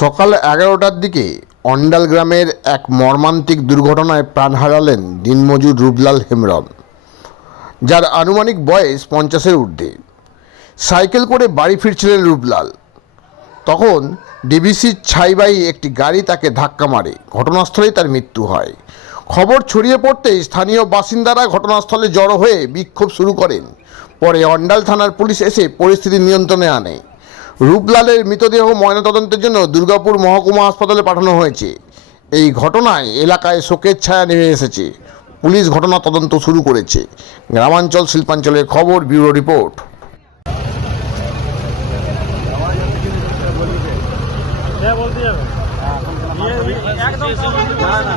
সকাল এগারোটার দিকে অন্ডাল গ্রামের এক মর্মান্তিক দুর্ঘটনায় প্রাণ হারালেন দিনমজুর রুবলাল হেমরম যার আনুমানিক বয়স পঞ্চাশের ঊর্ধ্বে সাইকেল করে বাড়ি ফিরছিলেন রুবলাল তখন ডিবিসির ছাইবাহী একটি গাড়ি তাকে ধাক্কা মারে ঘটনাস্থলেই তার মৃত্যু হয় খবর ছড়িয়ে পড়তেই স্থানীয় বাসিন্দারা ঘটনাস্থলে জড়ো হয়ে বিক্ষোভ শুরু করেন পরে অন্ডাল থানার পুলিশ এসে পরিস্থিতি নিয়ন্ত্রণে আনে রূপলালের মৃতদেহ ময়নাতদন্তের জন্য দুর্গাপুর মহকুমা হাসপাতালে পাঠানো হয়েছে এই ঘটনায় এলাকায় শোকের ছায়া নেমে এসেছে পুলিশ ঘটনা তদন্ত শুরু করেছে গ্রামাঞ্চল শিল্পাঞ্চলের খবর ব্যুরো রিপোর্ট হ্যাঁ,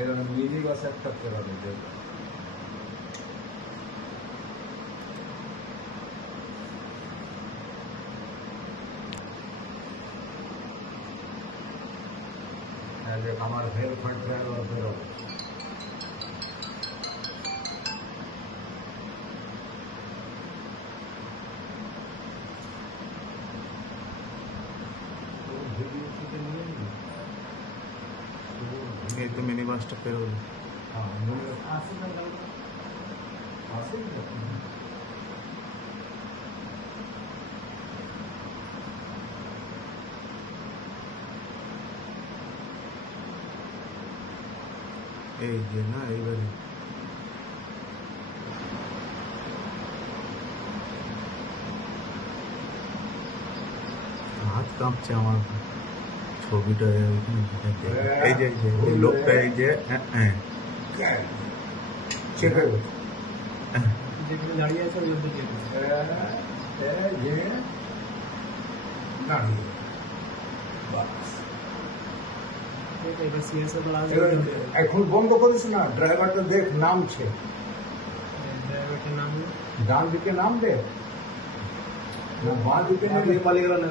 এরকম মিনি বাস একটা করে হ্যাঁ, নিতে আমার হেল্প ফান্ড বেরোবে गए तो मैंने बस टप्पे रोड ये ना ये वाली हाथ कांप जाए हमारा কবিটা এই যে এই লোকটা এই যে এখন বন্ধ করিস না ড্রাইভারটা দেখ নাম ছে ডান দিকে নাম দে বাঁ দিকে নাম নেপালি গেল না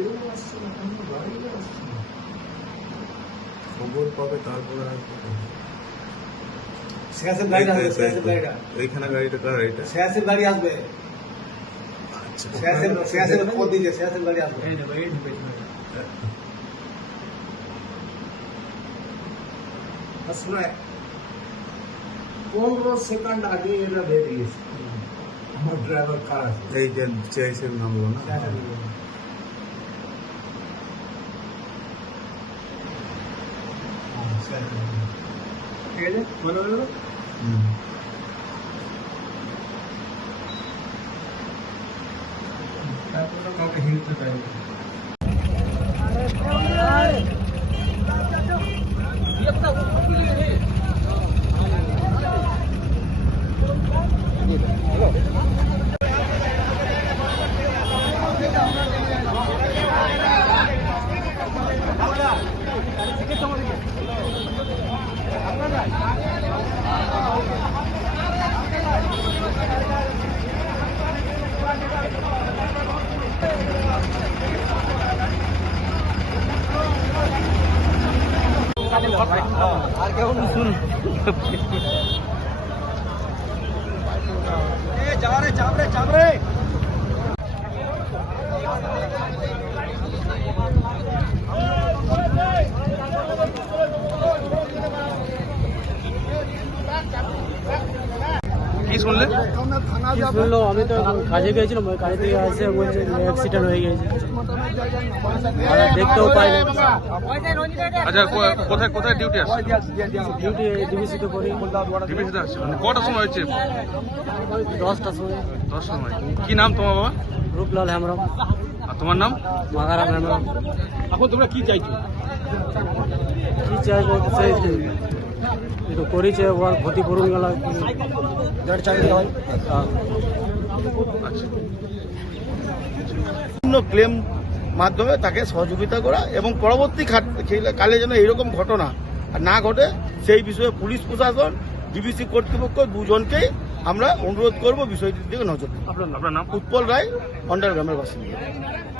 తెలుగు వస్తుంది భారీగా వస్తుంది খবর পাবে তারপরে শেষের গাড়ি আসবে শেষের গাড়িটা এইখানে গাড়িটা কার এটা শেষের গাড়ি আসবে শেষের শেষের খবর দিয়েছে শেষের গাড়ি আসবে এই দেখো এই আসলে পনেরো সেকেন্ড আগে এরা বেরিয়েছে আমার ড্রাইভার কার আছে এই যে চেয়েছেন নামলো না ঠিক আছে মনে হলো তারপর কাউকে হিলতে পারবে Hello. আর কেউ শুন এ যা রে চাপ রে চাপ রে শুনলে শুনলো আমি তো কাজে গিয়েছিলাম ওই কাজে থেকে আসে বলছে অ্যাক্সিডেন্ট হয়ে গেছে দেখতেও পাই আচ্ছা কোথায় কোথায় ডিউটি আসছে ডিউটি ডিবিসিতে করি ডিবিসিতে আসছে মানে কটার সময় হচ্ছে দশটার সময় দশটার সময় কি নাম তোমার বাবা রূপলাল হেমব্রম আর তোমার নাম মাগারাম হেমরম এখন তোমরা কি চাইছো কি চাইবো তো করেছে ওর ক্ষতিপূরণ গেলা দেড় ক্লেম মাধ্যমে তাকে সহযোগিতা করা এবং পরবর্তী কালে যেন এরকম ঘটনা না ঘটে সেই বিষয়ে পুলিশ প্রশাসন ডিবিসি কর্তৃপক্ষ দুজনকেই আমরা অনুরোধ করব বিষয়টির দিকে নজর আপনার নাম উৎপল রায় অন্ডারগ্রামের বাসিন্দা